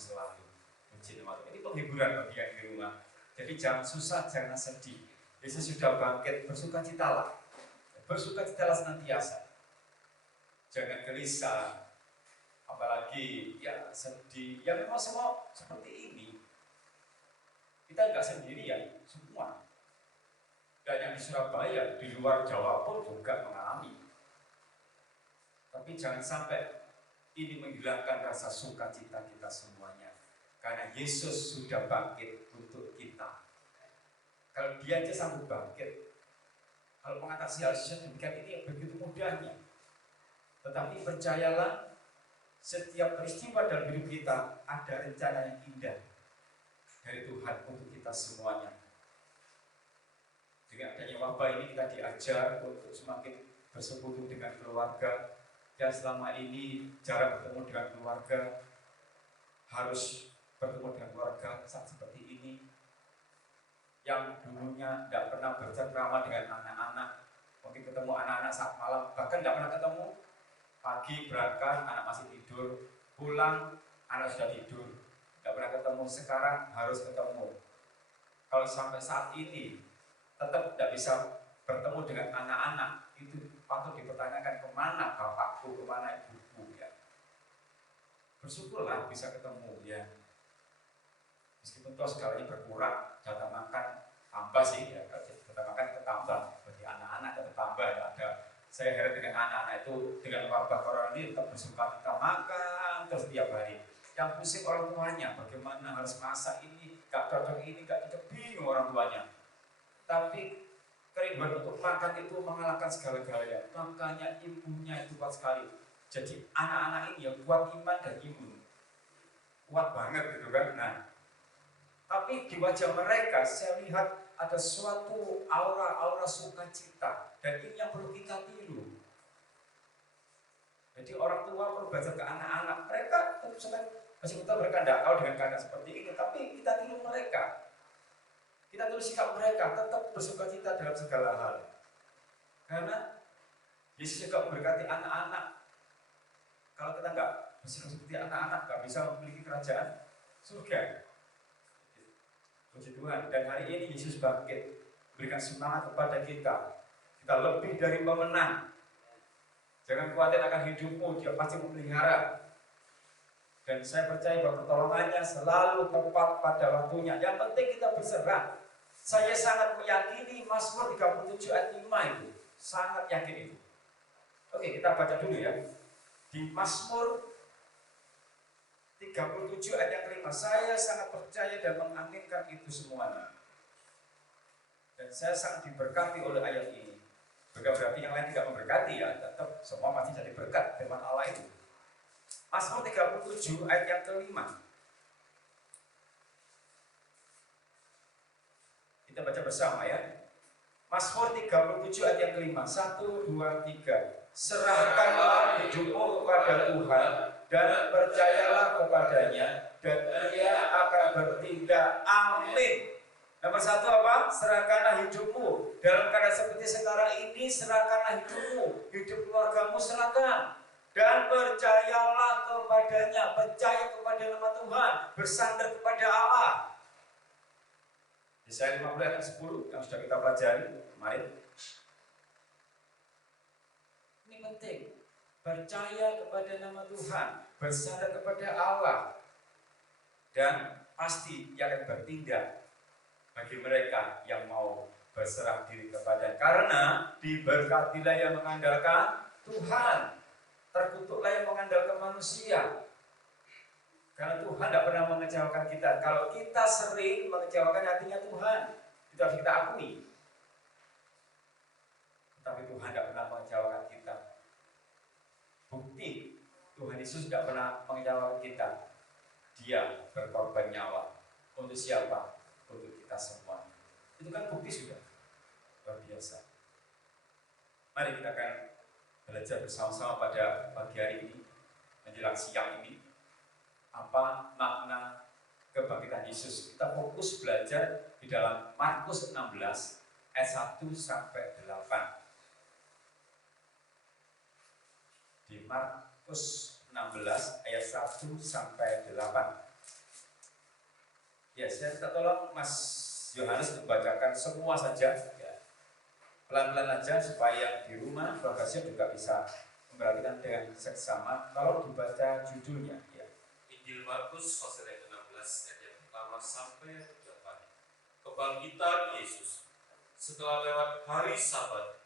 selalu. Puji nama Tuhan. Ini penghiburan bagi yang di rumah. Jadi jangan susah, jangan sedih. Yesus sudah bangkit, bersukacitalah. Bersukacitalah senantiasa. Jangan gelisah, apalagi ya sedih. Ya memang semua seperti ini. Kita nggak sendirian, semua. Dan yang di Surabaya, di luar Jawa pun juga mengalami. Tapi jangan sampai ini menghilangkan rasa sukacita kita semuanya. Karena Yesus sudah bangkit untuk kita. Kalau dia aja sanggup bangkit, kalau mengatasi hal sedemikian ini begitu mudahnya. Tetapi percayalah, setiap peristiwa dalam hidup kita ada rencana yang indah dari Tuhan untuk kita semuanya. Dengan adanya wabah ini kita diajar untuk semakin bersekutu dengan keluarga. Dan selama ini jarang bertemu dengan keluarga, harus bertemu dengan keluarga saat seperti ini. Yang dulunya tidak pernah bercengkrama dengan anak-anak, mungkin ketemu anak-anak saat malam, bahkan tidak pernah ketemu. Pagi berangkat, anak masih tidur, pulang, anak sudah tidur, tidak pernah ketemu. Sekarang harus ketemu. Kalau sampai saat ini tetap tidak bisa bertemu dengan anak-anak, itu patut dipertanyakan, kemana bapakku, kemana ibuku ya. Bersyukurlah bisa ketemu ya. Meskipun toh segalanya berkurang, jatah makan tambah sih ya, jatah makan tambah bagi anak-anak tetap tambah ya. Ada, saya heran dengan anak-anak itu dengan wabah corona ini tetap bersuka cita makan terus setiap hari. Yang pusing orang tuanya, bagaimana harus masak ini, gak cocok ini, gak cocok, bingung orang tuanya. Tapi kerinduan untuk makan itu mengalahkan segala-galanya. Makanya ibunya itu kuat sekali. Jadi anak-anak ini yang kuat iman dan imun, kuat banget gitu kan. Nah, tapi di wajah mereka saya lihat ada suatu aura-aura sukacita, dan ini yang perlu kita tiru. Jadi orang tua perlu belajar ke anak-anak. Mereka tentu saja meskipun mereka tidak tahu dengan keadaan seperti ini, tapi kita tiru mereka. Kita terus sikap mereka tetap bersukacita dalam segala hal. Karena Yesus juga memberkati anak-anak. Kalau kita nggak bersikap seperti anak-anak, nggak bisa memiliki kerajaan surga. Puji Tuhan. Dan hari ini Yesus bangkit, berikan semangat kepada kita. Kita lebih dari pemenang. Jangan khawatir akan hidupmu, Dia pasti memelihara. Dan saya percaya bahwa pertolongannya selalu tepat pada waktunya. Yang penting kita berserah. Saya sangat meyakini Mazmur 37 ayat 5 itu. Sangat yakin itu. Oke, kita baca dulu ya. Di Mazmur 37 ayat yang kelima, saya sangat percaya dan mengaminkan itu semuanya. Dan saya sangat diberkati oleh ayat ini. Bukan berarti yang lain tidak memberkati ya, tetap semua pasti jadi berkat firman Allah itu. Mazmur 37 ayat yang kelima. Kita baca bersama ya. Mazmur 37 ayat yang kelima. 1, 2, 3. Serahkanlah hidupmu kepada Tuhan dan percayalah kepadanya, dan Dia akan bertindak. Amin. Nomor 1 apa? Serahkanlah hidupmu. Dalam keadaan seperti sekarang ini, serahkanlah hidupmu. Hidup keluargamu serahkan. Dan percayalah kepadanya. Percaya kepada nama Tuhan. Bersandar kepada Allah. Yesaya 50 ayat 10 yang sudah kita pelajari kemarin. Ini penting. Percaya kepada nama Tuhan. Bersandar kepada Allah. Dan pasti Dia akan bertindak bagi mereka yang mau berserah diri kepada. Karena diberkatilah yang mengandalkan Tuhan, terkutuklah yang mengandalkan manusia. Karena Tuhan tidak pernah mengecewakan kita. Kalau kita sering mengecewakan hatinya Tuhan, itu harus kita akui. Tetapi Tuhan tidak pernah mengecewakan kita. Bukti Tuhan Yesus tidak pernah mengecewakan kita. Dia berkorban nyawa. Untuk siapa? Untuk kita semua. Itu kan bukti sudah luar biasa. Mari kita akan belajar bersama-sama pada pagi hari ini, menjelang siang ini, apa makna kebangkitan Yesus. Kita fokus belajar di dalam Markus 16 ayat 1 sampai 8. Di Markus 16 ayat 1 sampai 8. Ya, saya minta tolong Mas Yohanes membacakan semua saja, ya. Pelan-pelan aja supaya di rumah keluarga juga bisa memperhatikan dengan seksama. Kalau dibaca judulnya, ya. Injil Markus pasal yang ke-16 ayat yang pertama sampai yang ke-8. Kebangkitan Yesus. Setelah lewat hari Sabat,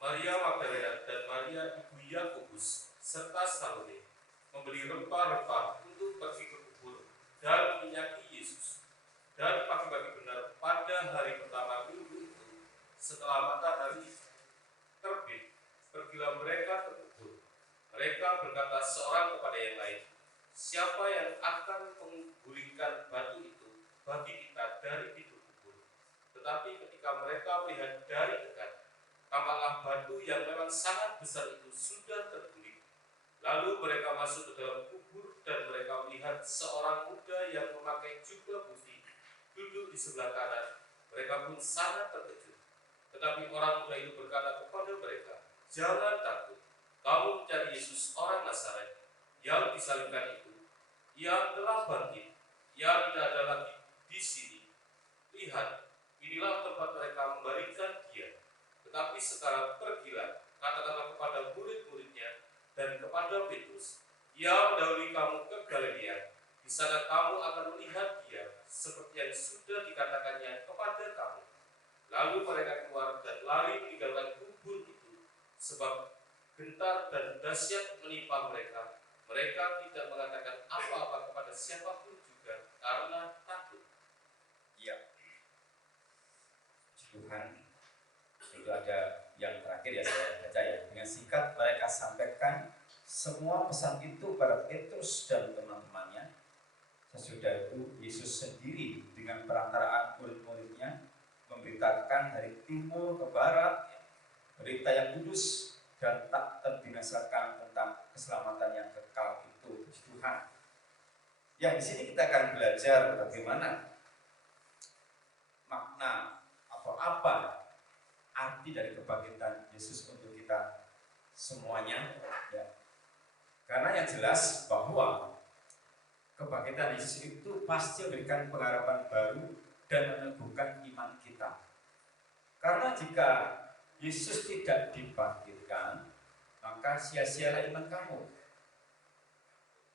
Maria Magdalena dan Maria ibu Yakobus serta Salome membeli rempah-rempah untuk pergi ke kubur dan menyaki Yesus. Dan pagi-pagi benar pada hari pertama minggu itu, setelah matahari terbit, pergilah mereka ke kubur. Mereka berkata seorang kepada yang lain, siapa yang akan menggulingkan batu itu bagi kita dari pintu kubur? Tetapi ketika mereka melihat dari dekat, tampaklah batu yang memang sangat besar itu sudah terguling. Lalu mereka masuk ke dalam kubur dan mereka melihat seorang muda yang memakai jubah putih duduk di sebelah kanan. Mereka pun sangat terkejut. Tetapi orang muda itu berkata kepada mereka, jangan takut, kamu mencari Yesus orang Nazaret yang disalibkan itu. Ia telah bangkit, ia tidak ada lagi di sini. Lihat, inilah tempat mereka membaringkan dia. Tetapi sekarang pergilah, katakanlah kepada murid-muridnya dan kepada Petrus, ia mendahului kamu ke Galilea. Di sana kamu akan melihat dia, seperti yang sudah dikatakannya kepada kamu. Lalu mereka keluar dan lari meninggalkan kubur itu, sebab gentar dan dahsyat menimpa mereka. Mereka tidak mengatakan apa-apa kepada siapapun juga karena takut. Ya, Tuhan, itu ada yang terakhir ya saya baca ya. Dengan singkat mereka sampaikan semua pesan itu pada Petrus dan teman-temannya. Sesudah itu Yesus sendiri dengan perantaraan murid-muridnya memberitakan dari timur ke barat berita yang kudus dan tak terbinasakan tentang keselamatan yang kekal itu, Tuhan. Yang di sini kita akan belajar bagaimana makna atau apa arti dari kebangkitan Yesus untuk kita semuanya. Ya. Karena yang jelas bahwa kebangkitan Yesus itu pasti memberikan pengharapan baru dan meneguhkan iman kita. Karena jika Yesus tidak dibangkitkan, maka sia-sialah iman kamu.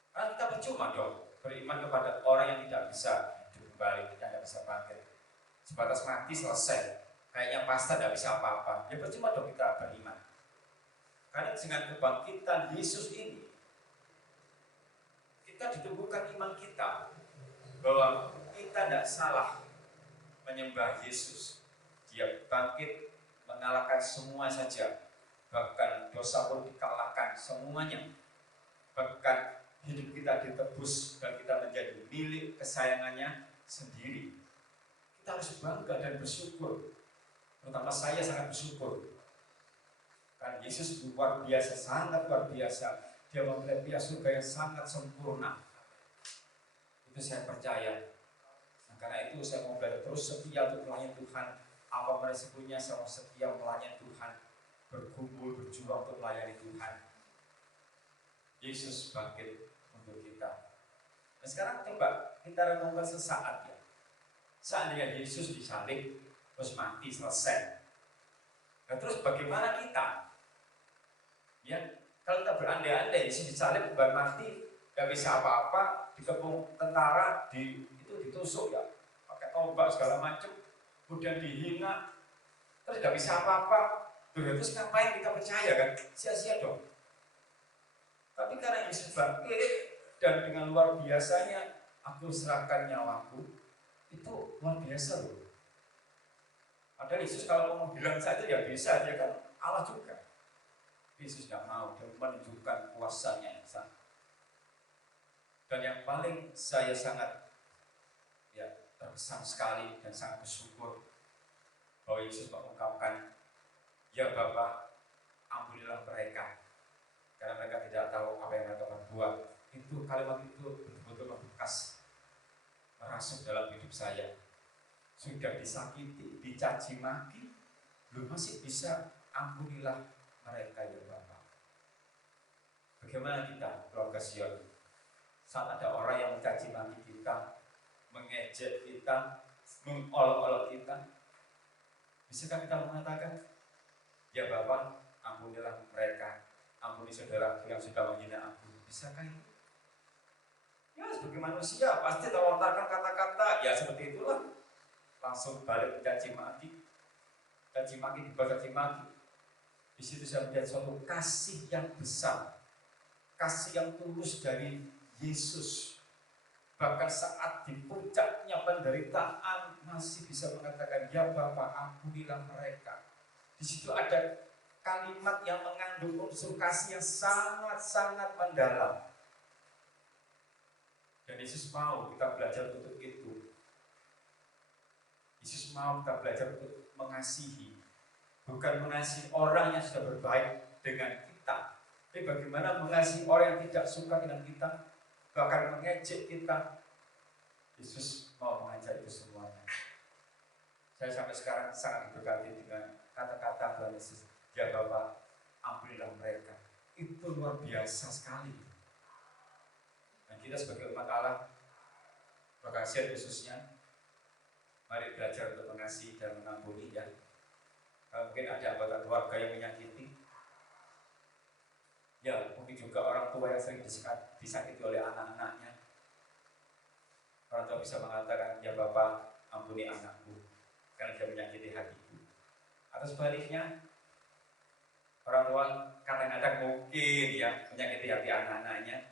Karena kita percuma dong beriman kepada orang yang tidak bisa hidup kembali, tidak bisa bangkit. Sebatas mati selesai. Kayaknya pasta tidak bisa apa-apa. Ya percuma dong kita beriman. Karena dengan kebangkitan Yesus ini, kita diteguhkan iman kita bahwa kita tidak salah menyembah Yesus. Dia bangkit mengalahkan semua saja, bahkan dosa pun dikalahkan semuanya, bahkan hidup kita ditebus dan kita menjadi milik kesayangannya sendiri. Kita harus bangga dan bersyukur. Terutama saya sangat bersyukur. Karena Yesus luar biasa, sangat luar biasa. Dia memberi surga yang sangat sempurna. Itu saya percaya. Nah, karena itu saya mau belajar terus setia untuk melayani Tuhan. Apapun resikonya saya mau setia melayani Tuhan. Berkumpul, berjuang untuk melayani Tuhan. Yesus bangkit untuk kita. Nah sekarang coba kita renungkan sesaat ya. Seandainya Yesus disalib, terus mati, selesai. Nah terus bagaimana kita? Ya, kalau kita berandai-andai Yesus disalib, baru mati, gak bisa apa-apa, dikepung tentara, itu ditusuk ya, pakai tombak segala macam, kemudian dihina, terus gak bisa apa-apa. Terus ngapain kita percaya kan? Sia-sia dong. Tapi karena Yesus bangkit dan dengan luar biasanya aku serahkan nyawaku, itu luar biasa loh. Padahal Yesus kalau mau bilang saja ya bisa, dia kan Allah juga. Yesus tidak mau, dia menunjukkan kuasanya yang sangat. Dan yang paling saya sangat terkesan sekali dan sangat bersyukur bahwa Yesus mengungkapkan, ya Bapa, ampunilah mereka, karena mereka tidak tahu apa yang mereka berbuat. Itu kalimat itu betul-betul membekas, merasuk dalam hidup saya. Sudah disakiti, dicaci maki, belum masih bisa ampunilah mereka ya Bapa. Bagaimana kita keluarga Sion? Saat ada orang yang mencaci maki kita, mengejek kita, mengolok-olok kita, bisakah kita mengatakan, ya Bapa, ampunilah mereka, ampuni saudaraku yang sudah menghina aku? Bisakah itu? Ya sebagai manusia pasti terlontarkan kata-kata ya seperti itulah, langsung balik caci maki di bawah caci maki. Di situ saya melihat suatu kasih yang besar, kasih yang tulus dari Yesus. Bahkan saat di puncaknya penderitaan masih bisa mengatakan, ya Bapa, ampunilah mereka. Di situ ada kalimat yang mengandung unsur kasih yang sangat-sangat mendalam. Dan Yesus mau kita belajar untuk itu. Yesus mau kita belajar untuk mengasihi. Bukan mengasihi orang yang sudah berbaik dengan kita, tapi bagaimana mengasihi orang yang tidak suka dengan kita, bahkan mengejek kita. Yesus mau mengajar itu semuanya. Saya sampai sekarang sangat diberkati dengan kata-kata Tuhan Yesus, ya Bapa, ampunilah mereka. Itu luar biasa sekali. Dan kita sebagai umat Allah, berkasihan khususnya, mari belajar untuk mengasihi dan mengampuni ya. Mungkin ada anggota keluarga yang menyakiti, ya mungkin juga orang tua yang sering disakiti oleh anak-anaknya. Orang tua bisa mengatakan, ya Bapak, ampuni anakku karena dia menyakiti hatiku. Atau sebaliknya, orang tua kadang-kadang mungkin ya menyakiti hati anak-anaknya.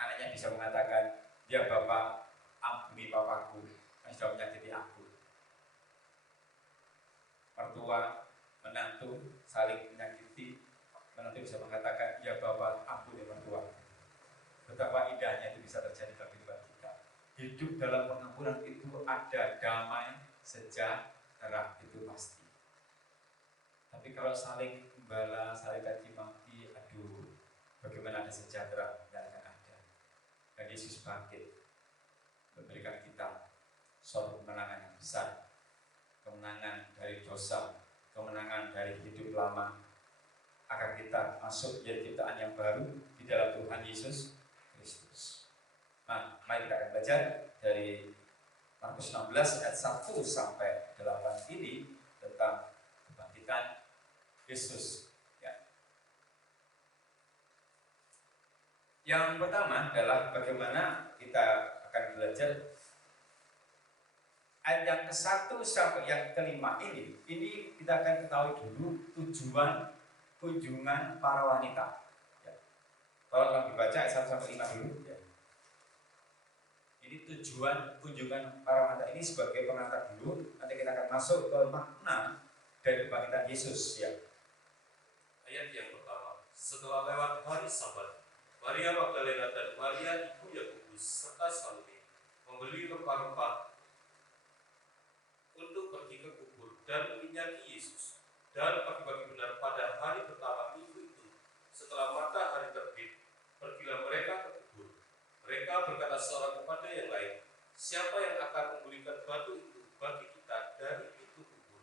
Anaknya bisa mengatakan, ya Bapak, ampuni papaku yang sudah menyakiti aku. Mertua, menantu saling menyakiti, menantu bisa mengatakan, ya Bapak, ampuni mertua. Betapa indahnya itu bisa terjadi dalam kehidupan kita. Hidup dalam pengampunan itu ada damai, sejahtera, itu pasti. Tapi kalau saling membalas, saling caci maki, aduh, bagaimana ada sejahtera? Tidak akan ada. Dan Yesus bangkit memberikan kita suatu kemenangan yang besar, kemenangan dari dosa, kemenangan dari hidup lama, agar kita masuk menjadi ciptaan yang baru di dalam Tuhan Yesus Kristus. Nah, mari kita akan belajar dari Markus 16 ayat 1 sampai 8 ini tentang kebangkitan Yesus. Ya. Yang pertama adalah bagaimana kita akan belajar ayat yang ke-1 sampai yang ke-5 ini kita akan ketahui dulu tujuan kunjungan para wanita. Ya. Tolong dibaca ayat 1 sampai 5 dulu. Ya. Ini tujuan kunjungan para wanita ini sebagai pengantar dulu. Nanti kita akan masuk ke makna dari kebangkitan Yesus. Ya. Ayat yang pertama, setelah lewat hari Sabat, Maria Magdalena dan Maria ibu Yakobus serta Salome membeli rempah-rempah untuk pergi ke kubur dan meminyaki Yesus. Dan pagi-pagi benar pada hari pertama minggu itu, setelah matahari terbit, pergilah mereka ke kubur. Mereka berkata seorang kepada yang lain, siapa yang akan memberikan batu itu bagi kita dari pintu kubur?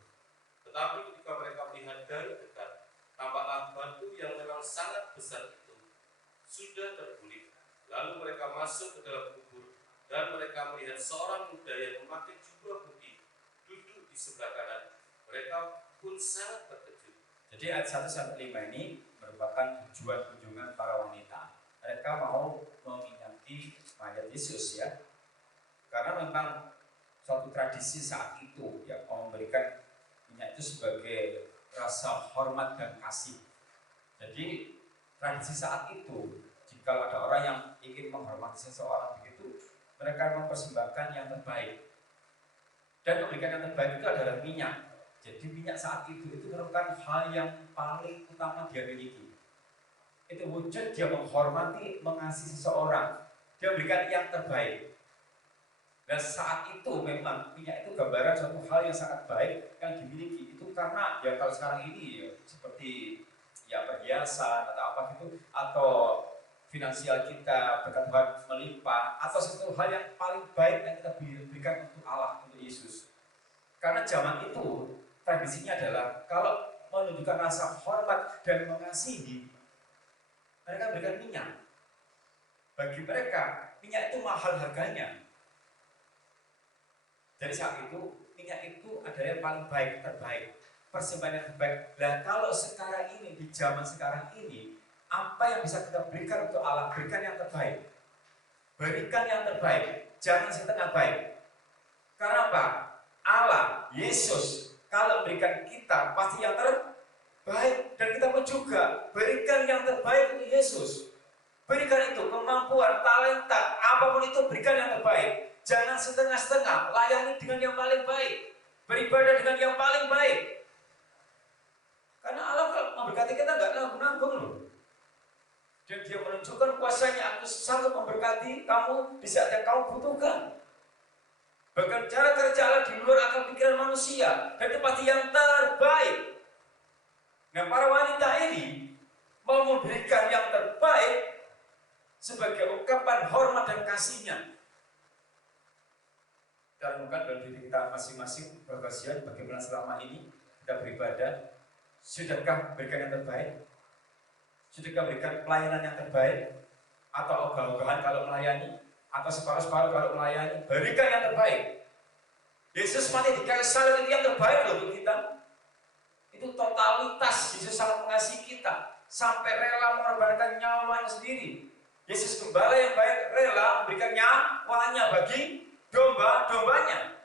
Tetapi ketika mereka melihat dari dekat, tampaklah batu yang memang sangat besar itu sudah terguling. Lalu mereka masuk ke dalam kubur dan mereka melihat seorang muda yang memakai jubah putih duduk di sebelah kanan. Mereka pun sangat terkejut. Jadi ayat 1 sampai 5 ini merupakan tujuan kunjungan para wanita. Mereka mau meminyaki mayat Yesus ya. Karena memang suatu tradisi saat itu ya, mau memberikan minyak itu sebagai rasa hormat dan kasih. Jadi tradisi saat itu, jika ada orang yang ingin menghormati seseorang begitu, mereka mempersembahkan yang terbaik. Dan memberikan yang terbaik itu adalah minyak. Jadi minyak saat itu merupakan hal yang paling utama dia miliki. Itu wujud dia menghormati, mengasihi seseorang. Dia memberikan yang terbaik. Dan saat itu memang minyak itu gambaran suatu hal yang sangat baik yang dimiliki. Itu karena ya kalau sekarang ini ya, seperti ya perhiasan atau apa gitu, atau finansial kita berkat Tuhan melimpah, atau sesuatu hal yang paling baik yang kita berikan untuk Allah, untuk Yesus. Karena zaman itu tradisinya adalah kalau menunjukkan rasa hormat dan mengasihi, mereka berikan minyak. Bagi mereka minyak itu mahal harganya. Jadi saat itu minyak itu adalah yang paling baik, terbaik, persembahan yang terbaik. Nah, kalau sekarang ini, di zaman sekarang ini, apa yang bisa kita berikan untuk Allah? Berikan yang terbaik. Berikan yang terbaik, jangan setengah baik. Karena apa? Allah, Yesus, kalau berikan kita pasti yang terbaik. Dan kita pun juga berikan yang terbaik untuk Yesus. Berikan itu, kemampuan, talenta, apapun itu berikan yang terbaik. Jangan setengah-setengah, layani dengan yang paling baik. Beribadah dengan yang paling baik. Karena Allah kalau memberkati kita nggak nanggung loh. Dan Dia menunjukkan kuasanya, aku sanggup memberkati kamu di saat yang kamu butuhkan. Bahkan cara kerja Allah di luar akal pikiran manusia. Dan itu pasti yang terbaik. Nah, para wanita ini mau memberikan yang terbaik sebagai ungkapan hormat dan kasihnya. Kita renungkan dalam diri kita masing-masing berkasihan bagaimana selama ini kita beribadah. Sudahkah berikan yang terbaik? Sudahkah berikan pelayanan yang terbaik? Atau ogah-ogahan kalau melayani? Atau separuh-separuh kalau melayani? Berikan yang terbaik. Yesus mati di kayu salib itu yang terbaik loh untuk kita. Itu totalitas. Yesus sangat mengasihi kita sampai rela mengorbankan nyawanya sendiri. Yesus gembala yang baik rela memberikan nyawanya bagi domba-dombanya.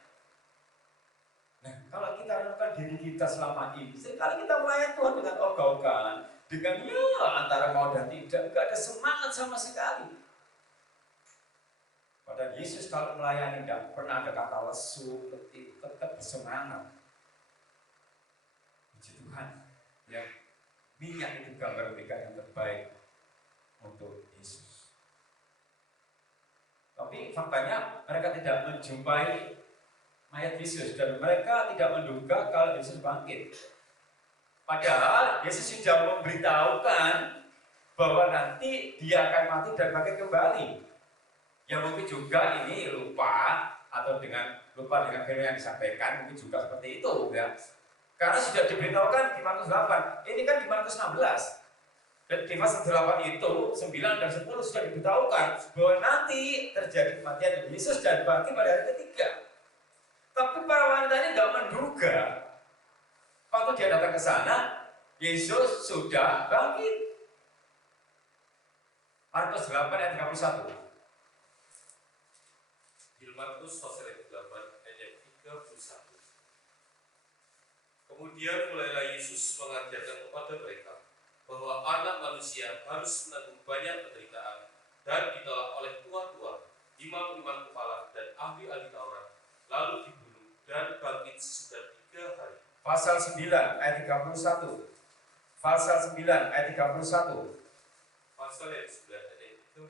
Nah, kalau kita renungkan diri kita selama ini, sekali kita melayani Tuhan dengan ogah-ogahan, dengan antara mau dan tidak, nggak ada semangat sama sekali. Padahal Yesus kalau melayani tidak pernah ada kata lesu, letih, tetap bersemangat. Puji Tuhan, ya, minyak itu gambar berikan yang terbaik untuk Yesus. Tapi faktanya mereka tidak menjumpai mayat Yesus dan mereka tidak menduga kalau Yesus bangkit. Padahal Yesus sudah memberitahukan bahwa nanti Dia akan mati dan bangkit kembali. Ya mungkin juga ini lupa atau lupa dengan firman yang disampaikan, mungkin juga seperti itu ya. Karena sudah diberitahukan di Markus 8. Ini kan di Markus 16. Dan di pasal 8 itu, 9 dan 10 sudah diberitahukan bahwa nanti terjadi kematian Yesus dan bangkit pada hari ketiga. Tapi para wanita ini nggak menduga waktu dia datang ke sana, Yesus sudah bangkit. Markus 8 ayat 31. Di Markus pasal 8 ayat 31. Kemudian mulailah Yesus mengajarkan kepada mereka bahwa anak manusia harus menanggung banyak penderitaan dan ditolak oleh tua-tua, imam-imam kepala dan ahli-ahli Taurat, lalu dibunuh dan bangkit sesudah 3 hari. Pasal 9 ayat 31. Pasal 9 ayat 31. Pasal yang 9 ayat 31.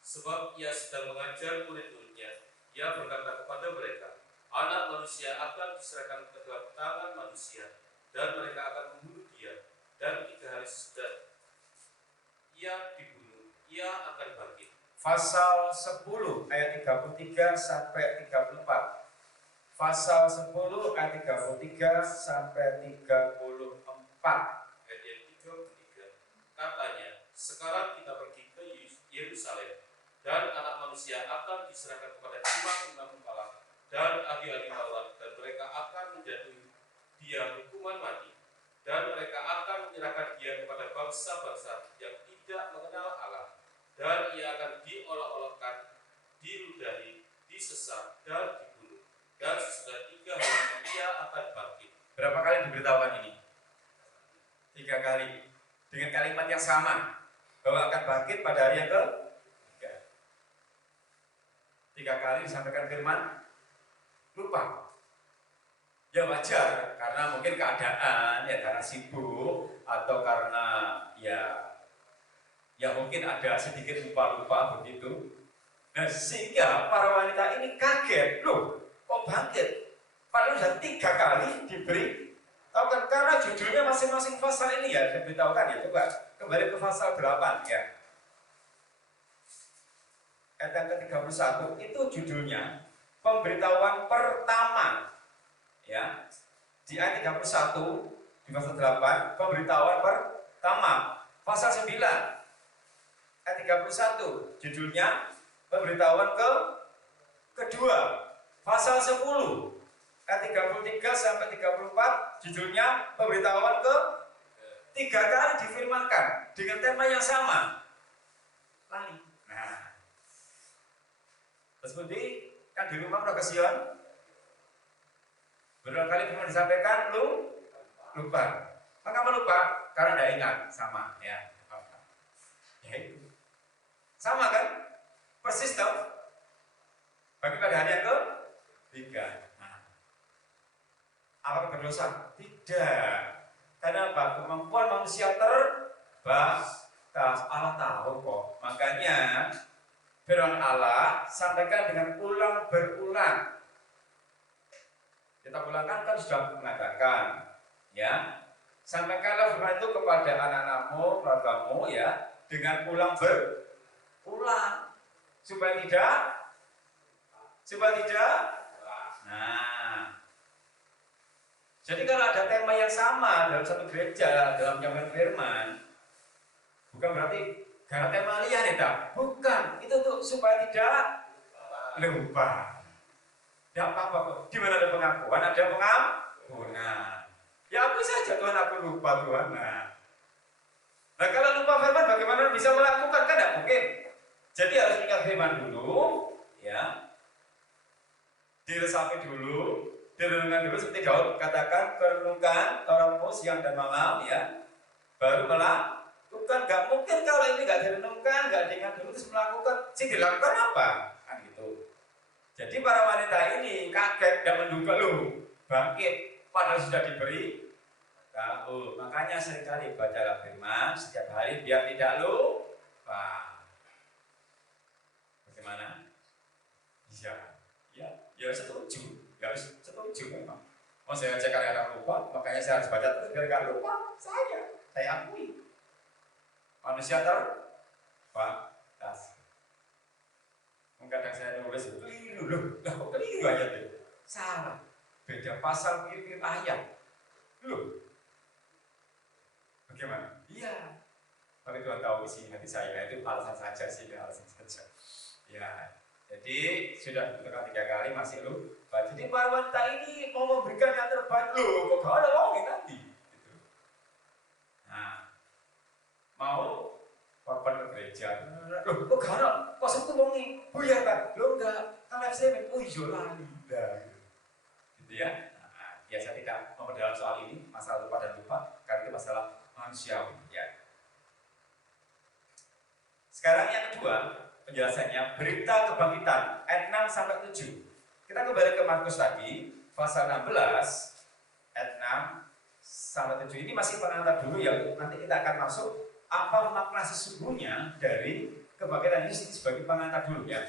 Sebab ia sedang mengajar murid-muridnya, ia berkata kepada mereka, anak manusia akan diserahkan ke dalam tangan manusia, dan mereka akan membunuh dia. Dan 3 hari sesudah ia dibunuh, ia akan bangkit. Pasal 10 ayat 33 sampai 34. Pasal 10 ayat 33 sampai 34. Ayat 33. Katanya, sekarang kita pergi ke Yerusalem, dan anak manusia akan diserahkan kepada imam-imam kepala dan ahli-ahli Taurat, dan mereka akan menjatuhi dia hukuman mati. Dan mereka akan menyerahkan dia kepada bangsa-bangsa yang tidak mengenal Allah. Dan ia akan diolok-olokkan, diludahi, disesat, dan dibunuh. Dan sesudah 3 hari ia akan bangkit. Berapa kali diberitahukan ini? 3 kali. Dengan kalimat yang sama, bahwa akan bangkit pada hari yang ke-3. 3 kali disampaikan firman, lupa. Ya wajar, karena mungkin keadaan, ya karena sibuk, atau karena ya mungkin ada sedikit lupa-lupa begitu. Nah sehingga para wanita ini kaget, loh kok bangkit? Padahal sudah 3 kali diberi tahu kan, karena judulnya masing-masing pasal ini ya, saya beritahukan ya, coba kembali ke pasal 8 ya. Ayat yang ke-31 itu judulnya pemberitahuan pertama. Ya, di ayat 31 di pasal 8 pemberitahuan pertama. Pasal 9 ayat 31 judulnya pemberitahuan kedua. Pasal 10 ayat 33 sampai 34 judulnya pemberitahuan ke 3 kali difirmankan dengan tema yang sama. Lali. Nah, terus kemudian kan di rumah pernah ke Sion, beberapa kali firman disampaikan lupa. Maka melupa karena tidak ingat sama ya. Ya itu. Sama kan? Persis toh. Bagi pada hari yang ke-3. Nah, apakah berdosa? Tidak. Karena apa? Kemampuan manusia terbatas. Allah tahu kok. Makanya firman Allah sampaikan dengan ulang berulang. Kita ulangkan kan sudah mengatakan, ya. Sampaikanlah firman itu kepada anak-anakmu, keluargamu, ya, dengan ulang berulang supaya tidak. Nah, jadi kalau ada tema yang sama dalam satu gereja dalam penyampaian firman, bukan berarti karena tema liar ya, bukan. Itu tuh supaya tidak lupa. Tidak apa-apa kok. Di mana ada pengakuan, ada pengampunan. Ya aku saja Tuhan, aku lupa Tuhan. Nah kalau lupa firman bagaimana bisa melakukan? Kan tidak mungkin. Jadi harus ingat firman dulu, ya. Diresapi dulu, direnungkan dulu seperti Daud katakan, merenungkan Tauratmu siang dan malam, ya. Baru melakukan. Gak mungkin kalau ini gak direnungkan, gak diingat dulu terus melakukan. Dilakukan apa? Kan gitu. Jadi para wanita ini kaget dan menduga loh, bangkit padahal sudah diberi tahu. Makanya seringkali bacalah firman setiap hari biar tidak lupa. Bagaimana? Ya setuju, setuju memang. Mau saya cek karena lupa, makanya saya harus baca terus biar gak lupa. Saya akui. Manusia terbatas. Kadang saya nulis keliru loh, kok keliru ayat itu? Salah, beda pasal mirip ayat. Loh, bagaimana? Iya. Tapi Tuhan tahu isi hati saya, itu alasan saja sih, alasan saja. Ya. Jadi sudah ditentukan 3 kali masih lupa. Jadi para wanita ini mau memberikan yang terbaik loh, kok gak ada ngomongin nanti. Gitu. Nah, mau korban ke gereja, loh kok gak ada, kok sebut ngomongin, oh iya kan, loh enggak, kan live streaming, oh iya lali, gitu ya. Nah, biasa tidak memperdalam soal ini, masalah lupa dan lupa, karena itu masalah manusiawi. Ya. Sekarang yang kedua, penjelasannya berita kebangkitan ayat 6 sampai 7. Kita kembali ke Markus tadi, pasal 16 ayat 6 sampai 7. Ini masih pengantar dulu ya. Nanti kita akan masuk apa makna sesungguhnya dari kebangkitan ini sebagai pengantar dulu ya.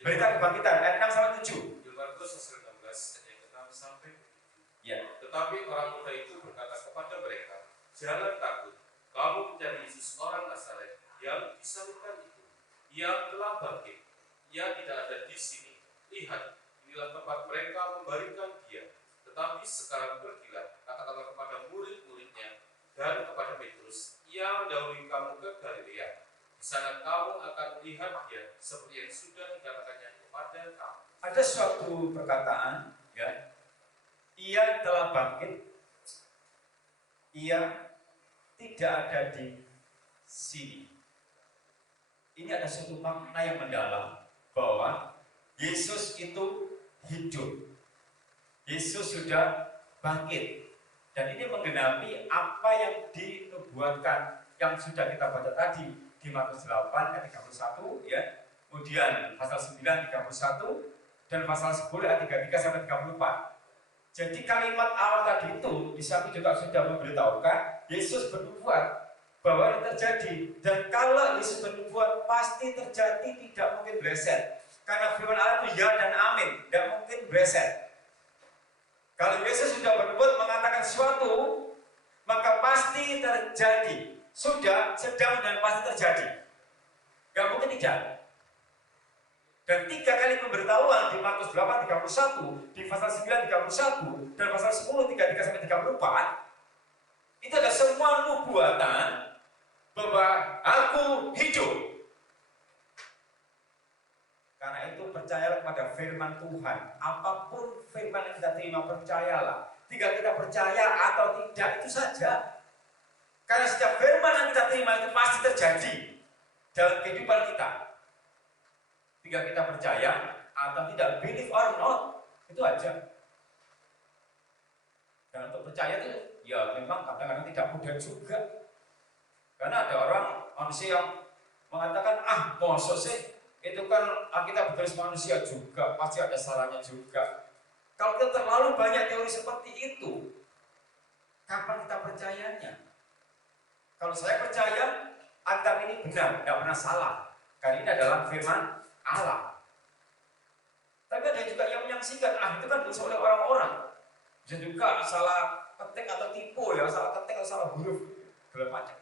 Berita kebangkitan ayat 6 sampai 7. Di Markus pasal 16 ayat 6 sampai 7. Ya. Tetapi orang muda itu berkata kepada mereka, jangan takut, kamu mencari Yesus orang Nazaret yang disalibkan itu. Ia telah bangkit. Ia tidak ada di sini. Lihat, inilah tempat mereka membaringkan dia. Tetapi sekarang pergilah, katakanlah kepada murid-muridnya dan kepada Petrus, ia mendahului kamu ke Galilea. Di sana kamu akan melihat dia, seperti yang sudah dikatakannya kepada kamu. Ada suatu perkataan, ya. Ia telah bangkit. Ia tidak ada di sini. Ini ada suatu makna yang mendalam bahwa Yesus itu hidup. Yesus sudah bangkit. Dan ini menggenapi apa yang dinubuatkan yang sudah kita baca tadi di Markus 8 ayat 31 ya. Kemudian pasal 9 31 dan pasal 10 ayat 33 sampai 34. Jadi kalimat awal tadi itu di samping juga sudah memberitahukan Yesus bernubuat bahwa ini terjadi, dan kalau Yesus bernubuat pasti terjadi, tidak mungkin bleset. Karena firman Allah itu ya dan amin, tidak mungkin bleset. Kalau Yesus sudah bernubuat mengatakan sesuatu, maka pasti terjadi. Sudah, sedang, dan pasti terjadi. Gak mungkin tidak. Dan 3 kali pemberitahuan di Markus 8 31, di pasal 9 31, dan pasal 10 33 sampai 34, itu ada semua nubuatan bahwa aku hidup. Karena itu percayalah kepada firman Tuhan. Apapun firman yang kita terima, percayalah. Tinggal kita percaya atau tidak, itu saja. Karena setiap firman yang kita terima itu pasti terjadi dalam kehidupan kita. Tinggal kita percaya atau tidak, believe or not, itu aja. Dan untuk percaya itu, ya memang kadang-kadang tidak mudah juga. Karena ada orang manusia yang mengatakan, masa sih, itu kan kita bertulis manusia juga, pasti ada salahnya juga. Kalau kita terlalu banyak teori seperti itu, kapan kita percayanya? Kalau saya percaya, Alkitab ini benar, tidak pernah salah. Karena ini adalah firman Allah. Tapi ada juga yang menyaksikan, itu kan ditulis oleh orang-orang. Bisa juga salah ketik atau tipu ya, salah ketik atau salah huruf, segala macam.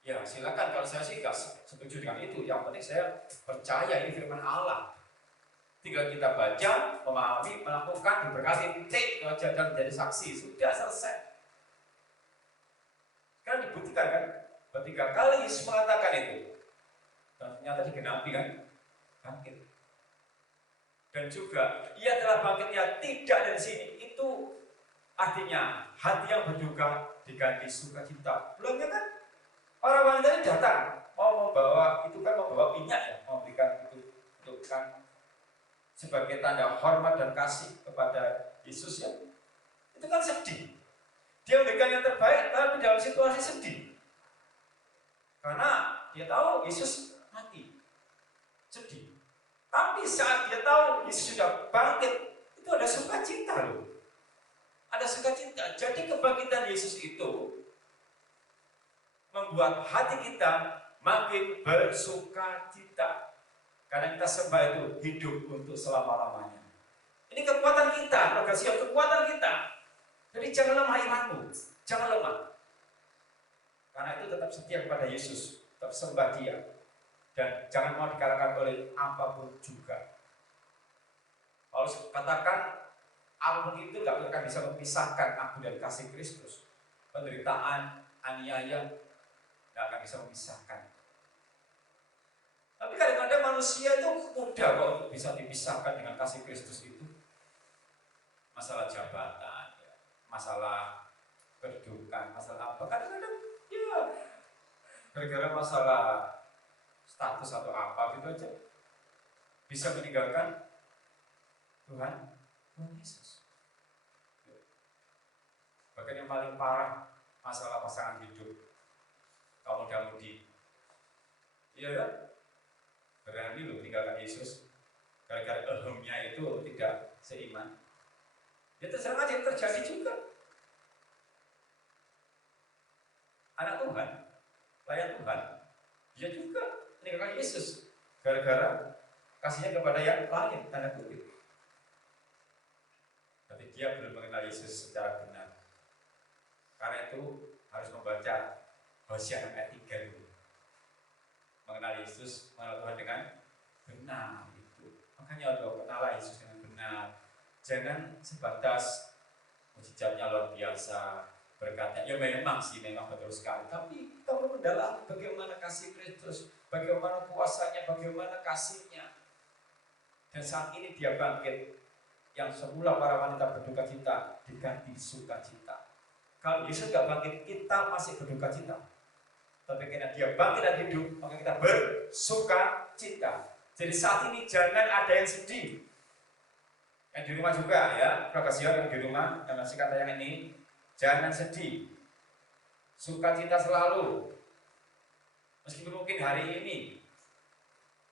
Ya silakan, kalau saya sih nggak setuju dengan itu. Yang penting saya percaya ini firman Allah. Tinggal kita baca, memahami, melakukan, diberkati, titik, aja dan menjadi saksi. Sudah selesai. Karena dibuktikan kan, ketika kali Yesus mengatakan itu, dan ternyata digenapi kan, bangkit. Dan juga ia telah bangkitnya tidak dari sini. Itu artinya hati yang berduka diganti sukacita. Belumnya kan? Para wanita ini datang, mau membawa, itu kan membawa minyak ya, memberikan itu untuk kan sebagai tanda hormat dan kasih kepada Yesus ya. Itu kan sedih. Dia memberikan yang terbaik, tapi dalam situasi sedih. Karena dia tahu Yesus mati, sedih. Tapi saat dia tahu Yesus sudah bangkit, itu ada sukacita loh. Ada sukacita. Jadi kebangkitan Yesus itu membuat hati kita makin bersukacita. Karena kita sembah itu hidup untuk selama-lamanya. Ini kekuatan kita, rogasi kekuatan kita. Jadi jangan lemah imanmu, jangan lemah. Karena itu tetap setia kepada Yesus, tetap sembah Dia. Dan jangan mau dikalahkan oleh apapun juga. Paulus katakan, apapun itu tidak akan bisa memisahkan aku dari kasih Kristus. Penderitaan, aniaya, tidak akan bisa memisahkan. Tapi kadang-kadang manusia itu mudah kok untuk bisa dipisahkan dengan kasih Kristus itu. Masalah jabatan, masalah kedudukan, masalah apa. Kadang-kadang ya gara-gara masalah status atau apa gitu aja bisa meninggalkan Tuhan Yesus. Bahkan yang paling parah masalah pasangan hidup. Kamu udah mudi, iya kan? Berani loh tinggalkan Yesus gara-gara ehemnya itu tidak seiman. Ya terserah aja yang terjadi juga. Anak Tuhan, layan Tuhan, dia juga meninggalkan Yesus gara-gara kasihnya kepada yang lain, tanda kutip. Tapi dia belum mengenal Yesus secara benar. Karena itu harus membaca Hosea ayat 3 dulu. Mengenal Yesus, mengenal Tuhan dengan benar itu. Makanya kenal Yesus dengan benar. Jangan sebatas mujizatnya luar biasa, berkatnya ya memang betul sekali. Tapi kita perlu mendalami bagaimana kasih Kristus, bagaimana kuasanya, bagaimana kasihnya. Dan saat ini dia bangkit. Yang semula para wanita berduka cita diganti sukacita. Kalau Yesus tidak bangkit, kita masih berduka cita. Tapi karena dia bangkit dan hidup, maka kita bersuka cita. Jadi saat ini jangan ada yang sedih. Yang di rumah juga ya, Prokasio yang di rumah, yang masih kata yang ini, jangan sedih. Sukacita selalu. Meskipun mungkin hari ini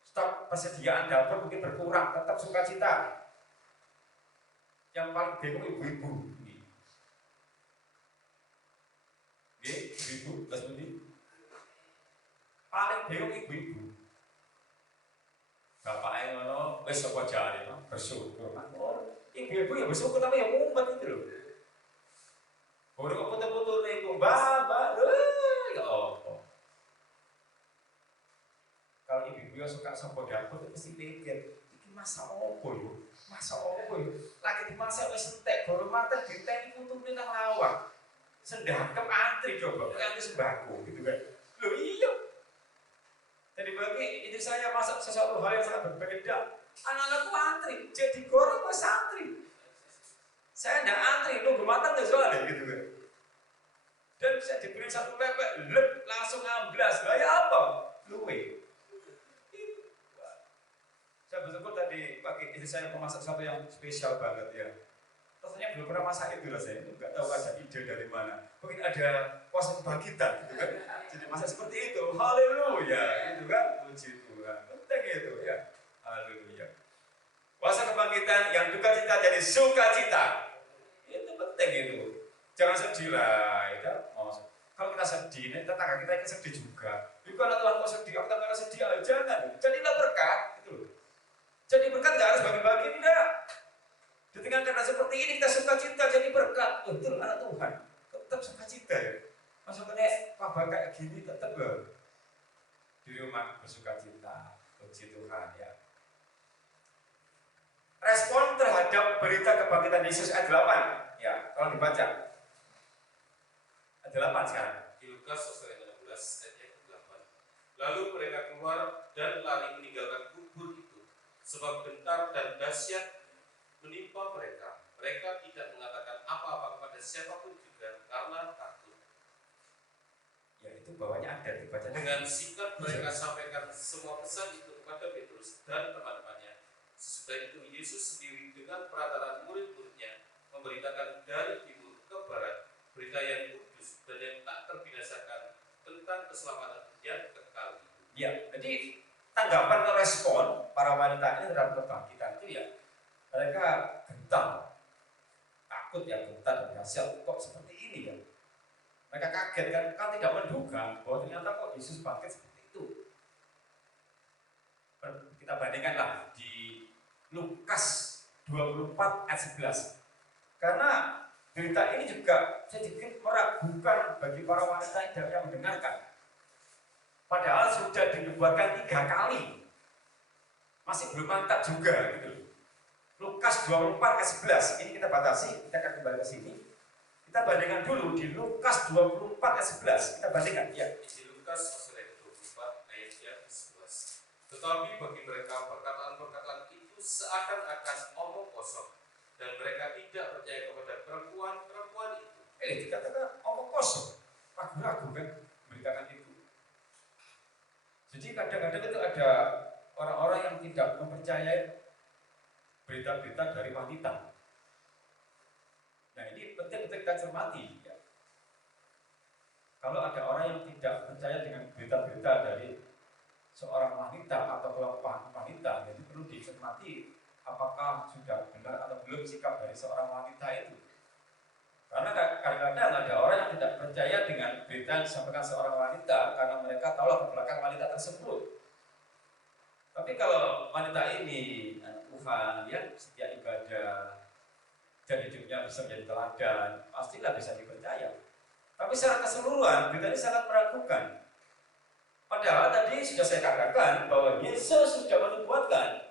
stok persediaan dapur mungkin berkurang, tetap sukacita. Yang paling bingung ibu-ibu. Ibu-ibu, paling bingung ibu-ibu. Bapaknya ngono, wis sapa jare bersyukur. Ibu-ibu ya bersyukur tapi ya ngumpet itu loh. Baru kok putu-putu niku, Mbak, ya apa. Kalau ibu-ibu yang suka sapa dapur itu pasti pikir, iki masak opo yo? Masak opo yo? Lagi dimasak wis entek, baru mateng diteni putune nang lawang. Sendangkep antri coba, antri sembako gitu kan. Loh iya. Jadi bagi ini saya masak sesuatu hal yang sangat berbeda. Anak-anakku antri, jadi goreng mas antri. Saya tidak antri, nunggu matang ya soalnya gitu kan. Dan bisa diberi satu lepek, langsung amblas. Gaya apa? Luwe. Saya betul tadi pagi ini saya memasak sesuatu yang spesial banget ya. Rasanya belum pernah masak itu rasanya, nggak tahu ada ide dari mana. Mungkin ada kuasa kebangkitan gitu kan. Jadi masak seperti itu, haleluya, gitu kan. Puji Tuhan, penting itu ya. Haleluya. Kuasa kebangkitan yang duka cita jadi sukacita. Itu penting itu. Jangan sedih lah, ya. Kalau kita sedih, tetangga kita ikut sedih juga. Kalau Tuhan kok sedih, aku tak sedih, jangan. Jadilah berkat, gitu loh. Jadi berkat nggak harus bagi-bagi, tidak. Ketika karena seperti ini kita sukacita jadi berkat. Betul anak Tuhan, tetap sukacita ya. Maksudnya apa kayak gini tetap di rumah bersukacita. Puji Tuhan ya. Respon terhadap berita kebangkitan Yesus ayat 8. Ya, kalau dibaca. Ayat 8 sekarang. Di Lukas pasal 16 ayat 8. Lalu mereka keluar dan lari meninggalkan kubur itu, sebab gentar dan dahsyat menimpa mereka. Mereka tidak mengatakan apa-apa kepada siapapun juga karena takut. Ya itu bawahnya ada dibaca. Dengan singkat mereka sampaikan semua pesan itu kepada Petrus dan teman-temannya. Sesudah itu Yesus sendiri dengan perantaraan murid-muridnya memberitakan dari timur ke barat berita yang kudus dan yang tak terbinasakan tentang keselamatan yang kekal. Ya, jadi tanggapan atau respon para wanita ini terhadap kebangkitan itu ya mereka gentar, takut ya, gentar dan dahsyat. Kok seperti ini kan? Mereka kaget kan tidak menduga bahwa ternyata kok Yesus bangkit seperti itu. Kita bandingkanlah di Lukas 24 ayat 11. Karena berita ini juga sedikit meragukan bagi para wanita yang mendengarkan. Padahal sudah dinubuatkan 3 kali, masih belum mantap juga gitu. Lukas 24 ayat 11, ini kita batasi, kita akan kembali ke sini. Kita bandingkan dulu di Lukas 24 ayat 11, kita bandingkan ya. Di Lukas pasal 24 ayat yang 11. Tetapi bagi mereka perkataan-perkataan itu seakan-akan omong kosong, dan mereka tidak percaya kepada perempuan-perempuan itu. Dikatakan omong kosong, ragu-ragu kan memberitakan itu. Jadi kadang-kadang itu ada orang-orang yang tidak mempercayai berita-berita dari wanita. Nah ini penting-penting kita cermati ya. Kalau ada orang yang tidak percaya dengan berita-berita dari seorang wanita atau kelompok wanita, jadi perlu dicermati apakah sudah benar atau belum sikap dari seorang wanita itu. Karena kadang-kadang ada orang yang tidak percaya dengan berita yang disampaikan seorang wanita karena mereka tahu latar belakang wanita tersebut. Tapi kalau wanita ini Tuhan ya setia ibadah dan hidupnya bisa menjadi teladan, pastilah bisa dipercaya. Tapi secara keseluruhan berita ini sangat meragukan. Padahal tadi sudah saya katakan bahwa Yesus sudah menubuatkan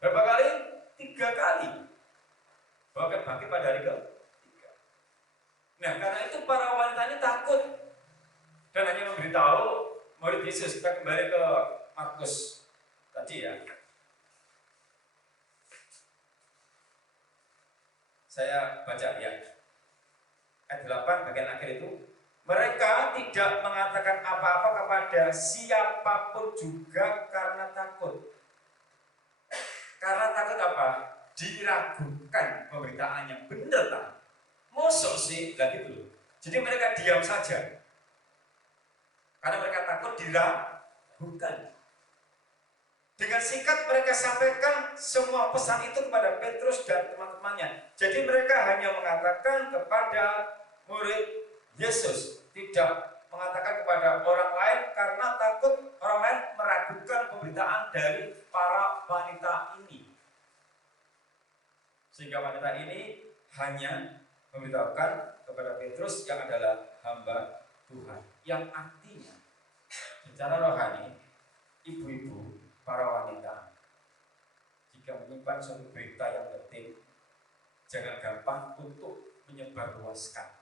berapa kali? 3 kali bahwa akan bangkit pada hari ke-3. Nah karena itu para wanita ini takut dan hanya memberitahu murid Yesus. Kita kembali ke Markus tadi ya. Saya baca ya. Ayat 8 bagian akhir itu. Mereka tidak mengatakan apa-apa kepada siapapun juga karena takut. Karena takut apa? Diragukan pemberitaannya. Benar tak? Mosok sih, lah gitu loh. Jadi mereka diam saja. Karena mereka takut diragukan. Dengan singkat mereka sampaikan semua pesan itu kepada Petrus dan teman-temannya. Jadi mereka hanya mengatakan kepada murid Yesus, tidak mengatakan kepada orang lain karena takut orang lain meragukan pemberitaan dari para wanita ini. Sehingga wanita ini hanya memberitahukan kepada Petrus yang adalah hamba Tuhan. Yang artinya secara rohani ibu-ibu, para wanita, jika menyimpan suatu berita yang penting, jangan gampang untuk menyebarluaskan.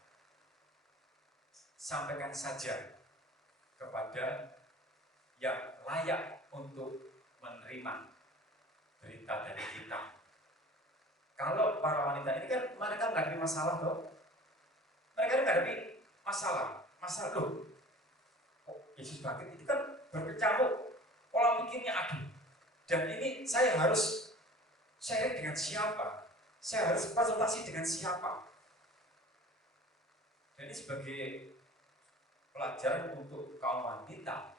Sampaikan saja kepada yang layak untuk menerima berita dari kita. Kalau para wanita ini kan mereka menghadapi masalah loh. Mereka menghadapi masalah loh. Oh, Yesus bangkit itu kan berkecamuk, pola pikirnya aduh. Dan ini saya harus sharing dengan siapa? Saya harus konsultasi dengan siapa? Dan ini sebagai pelajaran untuk kaum wanita.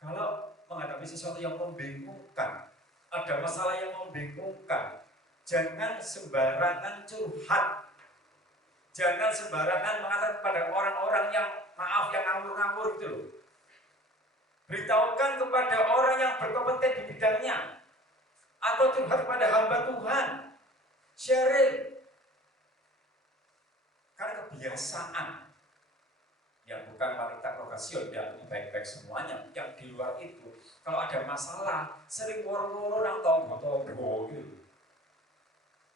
Kalau menghadapi sesuatu yang membingungkan, ada masalah yang membingungkan, jangan sembarangan curhat. Jangan sembarangan mengatakan kepada orang-orang yang maaf yang ngawur-ngawur gitu loh. Beritahukan kepada orang yang berkompeten di bidangnya, atau curhat kepada hamba Tuhan. Sharing. Karena kebiasaan yang bukan wanita prokasion, yang baik-baik semuanya, yang di luar itu, kalau ada masalah, sering woro-woro nang tonggo-tonggo gitu.